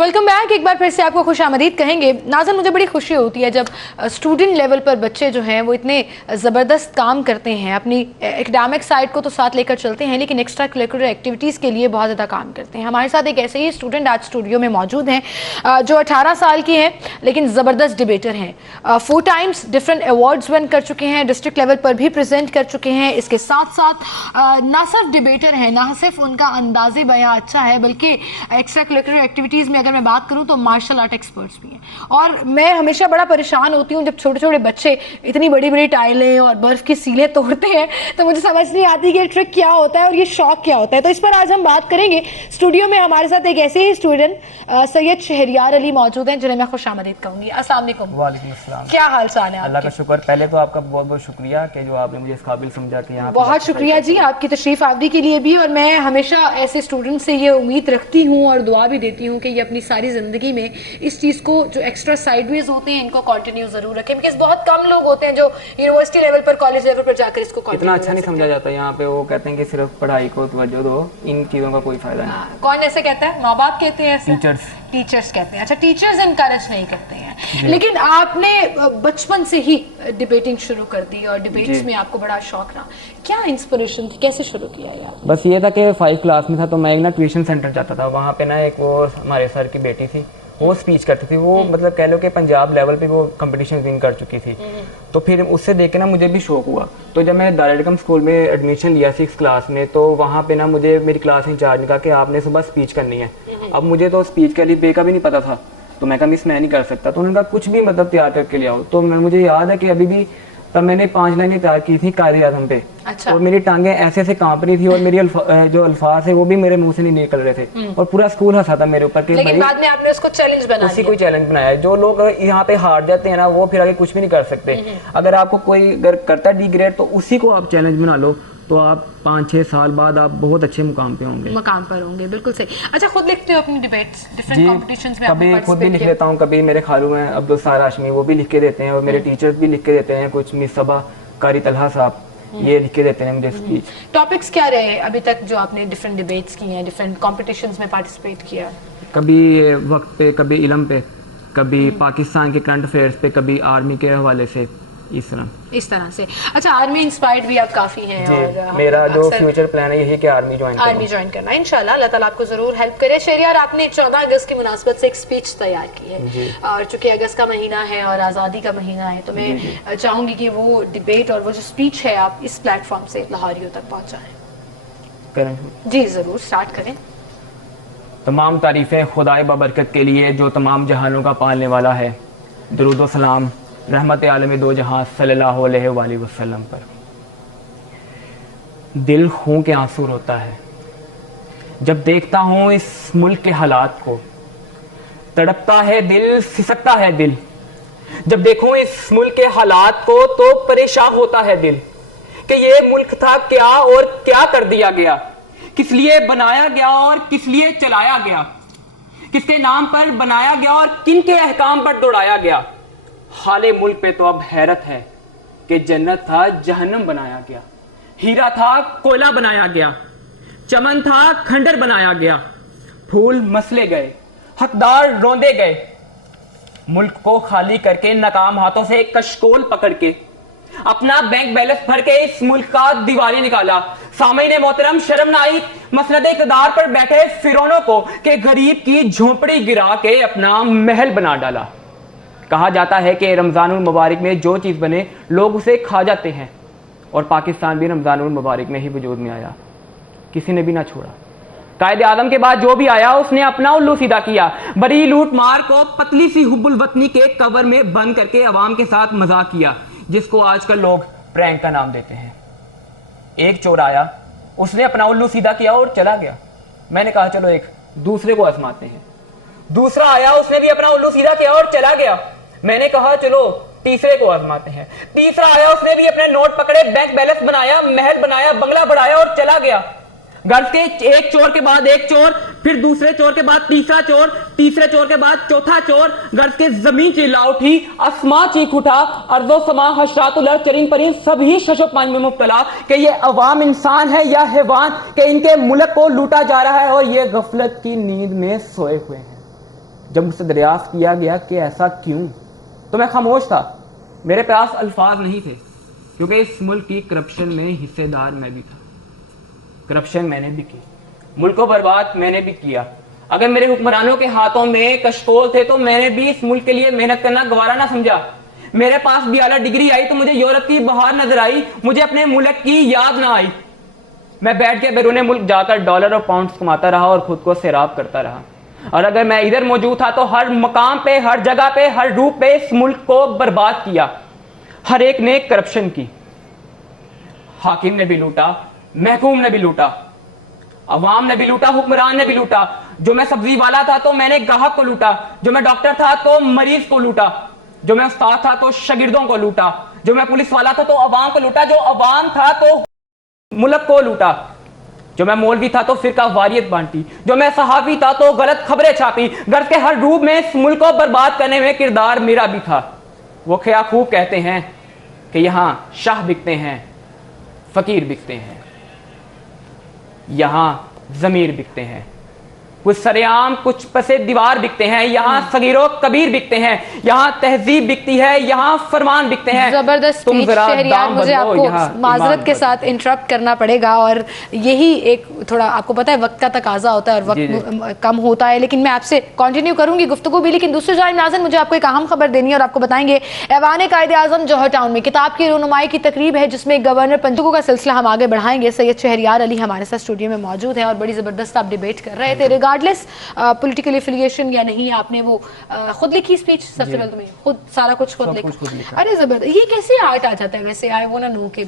Welcome back. एक बार फिर से आपको खुश आमदीद कहेंगे। नाज़रीन, मुझे बड़ी खुशी होती है जब स्टूडेंट लेवल पर बच्चे जो हैं वो इतने ज़बरदस्त काम करते हैं, अपनी एकेडमिक साइड को तो साथ लेकर चलते हैं लेकिन एक्स्ट्रा करिकुलर एक्टिविटीज़ के लिए बहुत ज़्यादा काम करते हैं। हमारे साथ एक ऐसे ही स्टूडेंट आज स्टूडियो में मौजूद हैं जो 18 साल की हैं लेकिन ज़बरदस्त डिबेटर हैं। 4 टाइम्स डिफरेंट अवार्ड्स विन कर चुके हैं, डिस्ट्रिक्ट लेवल पर भी प्रेजेंट कर चुके हैं। इसके साथ साथ ना सिर्फ डिबेटर हैं, ना सिर्फ उनका अंदाज़े बयां अच्छा है बल्कि एक्स्ट्रा करिकुलर एक्टिविटीज़ में अगर मैं बात करूं तो मार्शल आर्ट एक्सपर्ट्स भी हैं। और मैं हमेशा बड़ा परेशान होती हूं जब छोटे छोटे बच्चे इतनी बड़ी बड़ी टाइलें और बर्फ की सीलें तोड़ते हैं, तो मुझे समझ नहीं आती कि ये ट्रिक क्या होता है और ये शौक क्या होता है। तो इस पर आज हम बात करेंगे। स्टूडियो में हमारे साथ एक ऐसे ही स्टूडेंट सैयद शहरियार अली मौजूद हैं जिन्हें मैं खुश आमदीद कहूंगी। अस्सलाम वालेकुम। वालेकुम अस्सलाम। क्या हाल चाल है? अल्लाह का शुक्र। पहले तो आपका बहुत बहुत शुक्रिया कि जो आपने मुझे इस काबिल समझा कि यहाँ बहुत शुक्रिया जी आपकी तशरीफ आवरी के लिए भी। और मैं हमेशा ऐसे स्टूडेंट से ये उम्मीद रखती हूँ और दुआ भी देती हूँ कि ये अपनी सारी जिंदगी में इस चीज़ को जो एक्स्ट्रा साइडवेज होते हैं इनको कंटिन्यू जरूर रखें, बिकॉज बहुत कम लोग होते हैं जो यूनिवर्सिटी लेवल पर, कॉलेज लेवल पर जाकर इसको इतना अच्छा नहीं समझा जाता यहाँ पे। वो कहते हैं कि सिर्फ पढ़ाई को तवज्जो दो, इन चीज़ों का कोई फायदा नहीं। कौन ऐसे कहता है? माँ बाप कहते हैं ऐसे? टीचर्स कहते हैं। अच्छा, टीचर्स इनकरेज नहीं करते हैं। लेकिन आपने बचपन से ही डिबेटिंग शुरू कर दी और डिबेट्स में आपको बड़ा शौक रहा। क्या इंस्पिरेशन थी, कैसे शुरू किया यार? बस ये था कि 5 क्लास में था तो मैं एक ना ट्यूशन सेंटर जाता था। वहाँ पे ना एक वो हमारे सर की बेटी थी, वो स्पीच करती थी। वो मतलब कह लो कि पंजाब लेवल पे वो कंपटीशन विन कर चुकी थी। तो फिर उससे देख के ना मुझे भी शौक हुआ। तो जब मैं दारुल स्कूल में एडमिशन लिया 6 क्लास में, तो वहाँ पे ना मुझे मेरी क्लास इंचार्ज ने कहा कि आपने सुबह स्पीच करनी है। अब मुझे तो स्पीच के लिए बे का भी नहीं पता था, तो मैं कहा मिस मैं नहीं कर सकता। तो उन्होंने कहा कुछ भी मतलब तैयार करके ले आओ। तो मुझे याद है कि अभी भी तब मैंने 5 लाइनें तैयार की थी कायदे आज़म पे। अच्छा। और मेरी टांगें ऐसे ऐसे कांप रही थी और मेरी जो अल्फाज है वो भी मेरे मुंह से नहीं निकल रहे थे और पूरा स्कूल हंसा था मेरे ऊपर। लेकिन बाद में आपने उसको चैलेंज बना उसी कोई चैलेंज बनाया। जो लोग यहाँ पे हार जाते हैं ना, वो फिर आगे कुछ भी नहीं कर सकते। अगर आपको कोई अगर करता डी ग्रेड तो उसी को आप चैलेंज बना लो, तो आप 5-6 साल बाद आप बहुत अच्छे मुकाम पे होंगे। मुकाम पर होंगे, बिल्कुल सही। अच्छा, खुद लिखते हो अपनी डिबेट्स डिफरेंट कॉम्पिटिशंस में? कभी खुद भी लिख लेता हूँ, कभी मेरे खालू हैं अब्दुल सार हाशमी, वो भी लिख के देते हैं और मेरे टीचर्स भी लिख के देते हैं। कुछ मिस सबा कारी तलहा साहब ये लिख के देते हैं मुझे स्पीच। टॉपिक्स क्या रहे अभी तक जो आपने डिफरेंट डिबेट्स की हैं, डिफरेंट कॉम्पिटिशंस में पार्टिसिपेट किया? कभी वक्त पे, कभी इल्म पे, कभी पाकिस्तान के करंट अफेयर्स पे, कभी आर्मी के हवाले से, इस तरह से। अच्छा, आर्मी इंस्पायर्ड भी आप काफी हैं और मेरा जो फ्यूचर प्लान है यही कि आर्मी ज्वाइन करना। इंशाल्लाह अल्लाह ताला आपको जरूर हेल्प करे। शहरियार, आपने 14 अगस्त की मुनासबत से एक स्पीच तैयार की है और चूंकि अगस्त का महीना है और आज़ादी का महीना है, तो मैं चाहूंगी कि वो डिबेट और वो जो स्पीच है आप इस प्लेटफॉर्म से लाहौरियों तक पहुंचाएं। जी जरूर, स्टार्ट करें। तमाम तारीफें खुदाए बाबरकत के लिए जो तमाम जहानों का पालने वाला है। दरूद व सलाम रहमत आलम दो जहां सल्लल्लाहु अलैहि वसल्लम पर। दिल खून के आंसू रोता है जब देखता हूँ इस मुल्क के हालात को। तड़पता है दिल, सिसकता है दिल जब देखूं इस मुल्क के हालात को। तो परेशान होता है दिल कि ये मुल्क था क्या और क्या कर दिया गया। किस लिए बनाया गया और किस लिए चलाया गया। किसके नाम पर बनाया गया और किन के अहकाम पर दौड़ाया गया। हाले मुल्क पे तो अब हैरत है कि जन्नत था जहन्नम बनाया गया। हीरा था कोयला बनाया गया। चमन था खंडर बनाया गया। फूल मसले गए, हकदार रोंदे गए। मुल्क को खाली करके नाकाम हाथों से कशकोल पकड़ के अपना बैंक बैलेंस भर के इस मुल्क का दिवाली निकाला। सामईन मोहतरम, शर्म न आई मसनद इक़्तिदार पर बैठे फिरौनों को कि गरीब की झोंपड़ी गिरा के अपना महल बना डाला। कहा जाता है कि रमज़ानुल मुबारक में जो चीज़ बने लोग उसे खा जाते हैं और पाकिस्तान भी रमज़ानुल मुबारक में ही वजूद में आया, किसी ने भी ना छोड़ा। कायदे आज़म के बाद जो भी आया उसने अपना उल्लू सीधा किया। बड़ी लूट मार को पतली सी हुब्बुल वतनी के कवर में बंद करके अवाम के साथ मजाक किया, जिसको आजकल लोग प्रैंक का नाम देते हैं। एक चोर आया, उसने अपना उल्लू सीधा किया और चला गया। मैंने कहा चलो एक दूसरे को आजमाते हैं। दूसरा आया, उसने भी अपना उल्लू सीधा किया और चला गया। मैंने कहा चलो तीसरे को आजमाते हैं। तीसरा आया, उसने भी अपने नोट पकड़े, बैंक बैलेंस बनाया, महल बनाया, बंगला बढ़ाया और चला गया। गर्ज के एक चोर के बाद एक चोर, फिर दूसरे चोर के बाद तीसरा चोर, तीसरे चोर के बाद चौथा चोर, गर्ज के जमीन चिल्ला उठी, आसमां चीख उठा, अर्दो समा हशरातुल अर्द चरिंद परिंद सभी शशोपंज में मुब्तला कि ये अवाम इंसान है या हैवान, कि इनके मुल्क को लूटा जा रहा है और ये गफलत की नींद में सोए हुए हैं। जब मुझसे दरियाफ्त किया गया कि ऐसा क्यों, तो मैं खामोश था, मेरे पास अल्फाज नहीं थे, क्योंकि इस मुल्क की करप्शन में हिस्सेदार मैं भी था। करप्शन मैंने भी की, मुल्क को बर्बाद मैंने भी किया। अगर मेरे हुक्मरानों के हाथों में कशकोल थे तो मैंने भी इस मुल्क के लिए मेहनत करना गवारा ना समझा। मेरे पास भी आला डिग्री आई तो मुझे यूरोप की बहार नजर आई, मुझे अपने मुल्क की याद ना आई। मैं बैठ के बैरून मुल्क जाकर डॉलर और पाउंड्स कमाता रहा और खुद को सैराब करता रहा। और अगर मैं इधर मौजूद था तो हर मकाम पे, हर जगह पे, हर रूप पे इस मुल्क को बर्बाद किया। हर एक ने करप्शन की, हाकिम ने भी लूटा, महकूम ने भी लूटा, अवाम ने भी लूटा, हुक्मरान ने भी लूटा। जो मैं सब्जी वाला था तो मैंने ग्राहक को लूटा, जो मैं डॉक्टर था तो मरीज को लूटा, जो मैं उस्ताद था तो शागिर्दों को लूटा, जो मैं पुलिस वाला था तो अवाम को लूटा, जो अवाम था तो मुल्क को लूटा, जो मैं मौलवी था तो फिरका वारियत बांटी, जो मैं सहाफी था तो गलत खबरें छापी। गर्ज के हर रूप में इस मुल्क को बर्बाद करने में किरदार मेरा भी था। वो ख्या खूब कहते हैं कि यहाँ शाह बिकते हैं, फकीर बिकते हैं, यहाँ ज़मीर बिकते हैं, कुछ सरेआम कुछ पसे दीवार बिकते हैं, यहाँ सगीरो कबीर बिकते हैं, यहाँ तहजीब बिकती है, यहाँ फरमान बिकते हैं। जबरदस्त स्पीच शहरियार, मुझे आपको माजरत के साथ इंटरप्ट करना पड़ेगा और यही एक थोड़ा आपको पता है वक्त का तकाजा होता है और वक्त कम होता है, लेकिन मैं आपसे कंटिन्यू करूंगी गुफ्तगू भी। लेकिन दूसरी जानिब नाज़रीन मुझे आपको एक अहम खबर देनी है और आपको बताएंगे ऐवान कायदे आज़म जौहर टाउन में किताब की रुनुमाई की तकरीब है जिसमें गवर्नर पंजुगो का सिलसिला हम आगे बढ़ाएंगे। सैयद शहरियार अली हमारे साथ स्टूडियो में मौजूद है और बड़ी ज़बरदस्त आप डिबेट कर रहे थे रिगार्डलेस पॉलिटिकल एफिलिएशन या नहीं। आपने वो खुद लिखी स्पीच, सबसे पहले तुम्हें खुद सारा कुछ खुद लिखा। अरे जबरदस्त, ये कैसे आर्ट आ जाता है वैसे? आई वो ना नो कि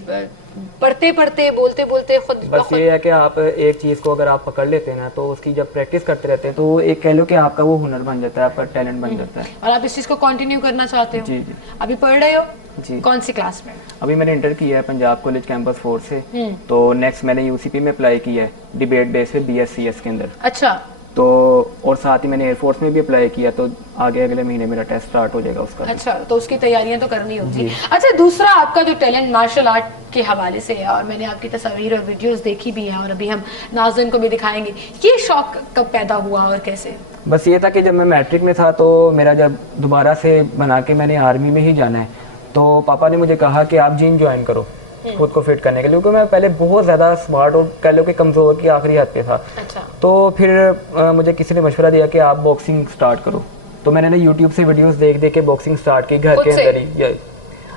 पढ़ते पढ़ते बोलते बोलते खुद बस ये है कि आप एक चीज़ को अगर आप पकड़ लेते हैं ना तो उसकी जब प्रैक्टिस करते रहते हैं तो एक कह लो कि आपका वो हुनर बन जाता है, आपका टैलेंट बन जाता है और आप इस चीज़ को कंटिन्यू करना चाहते हो। जी जी। अभी पढ़ रहे हो जी। कौन सी क्लास में? अभी मैंने इंटर किया है पंजाब कॉलेज कैंपस 4 से, तो नेक्स्ट मैंने यूसीपी में अप्लाई किया है डिबेट बेस पे BScs के अंदर। अच्छा, तो और साथ ही मैंने एयरफोर्स में भी अप्लाई किया, तो आगे अगले महीने मेरा टेस्ट स्टार्ट हो जाएगा उसका। अच्छा, तो उसकी तैयारियां तो करनी होगी। अच्छा, दूसरा आपका जो टैलेंट मार्शल आर्ट के हवाले से है और मैंने आपकी तस्वीर और वीडियोस देखी भी हैं और अभी हम नाज़रीन को भी दिखाएंगे, ये शौक कब पैदा हुआ और कैसे? बस ये था कि जब मैं मैट्रिक में था तो मेरा जब दोबारा से बना के मैंने आर्मी में ही जाना है, तो पापा ने मुझे कहा कि आप जिम ज्वाइन करो खुद को फिट करने के लिए, क्योंकि मैं पहले बहुत ज़्यादा स्मार्ट और कह लो कि कमज़ोर की आखिरी हद पे था। अच्छा। तो फिर मुझे किसी ने मशवरा दिया कि आप बॉक्सिंग स्टार्ट करो, तो मैंने ना यूट्यूब से वीडियोस देख देख के बॉक्सिंग स्टार्ट की घर के अंदर ही।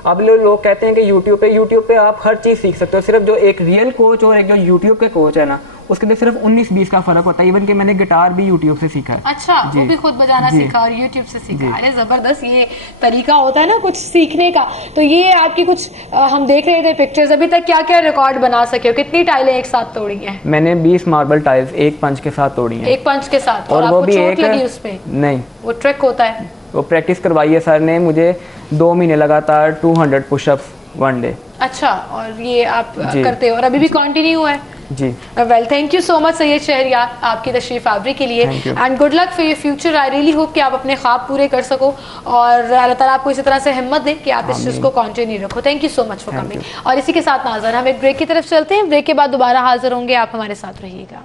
अब लोग कहते हैं कि यूट्यूब पे आप हर चीज़ सीख सकते हो, सिर्फ जो एक रियल कोच और एक जो यूट्यूब के कोच है ना उसके अंदर सिर्फ 19-20 का फर्क होता है। इवन कि मैंने गिटार भी यूट्यूब से सीखा है। अच्छा, वो भी खुद बजाना सीखा और यूट्यूब से सीखा। अरे जबरदस्त, ये तरीका होता है ना कुछ सीखने का। तो ये आपकी कुछ हम देख रहे थे पिक्चर्स, अभी तक क्या क्या रिकॉर्ड बना सके हो? कितनी टाइलें एक साथ तोड़ी हैं? मैंने 20 मार्बल टाइल्स एक पंच के साथ तोड़ी हैं। एक पंच के साथ? और वो भी चोट लगी उसपे? नहीं, वो ट्रिक होता है, वो प्रैक्टिस करवाई है सर ने मुझे 2 महीने लगातार 200 पुशअप्स 1 डे। अच्छा, और ये आप करते हो और अभी भी कंटिन्यू है? जी। Well, thank you so much Syed Shahryar आपकी तशरीफ आवरी के लिए and good luck for your future. I really hope कि आप अपने ख्वाब पूरे कर सको और अल्लाह ताला आपको इसी तरह से हिम्मत दे कि आप इस चीज़ को कंटिन्यू रखो। Thank you so much for coming. और इसी के साथ नाज़रीन हम एक ब्रेक की तरफ चलते हैं, ब्रेक के बाद दोबारा हाजिर होंगे, आप हमारे साथ रहिएगा।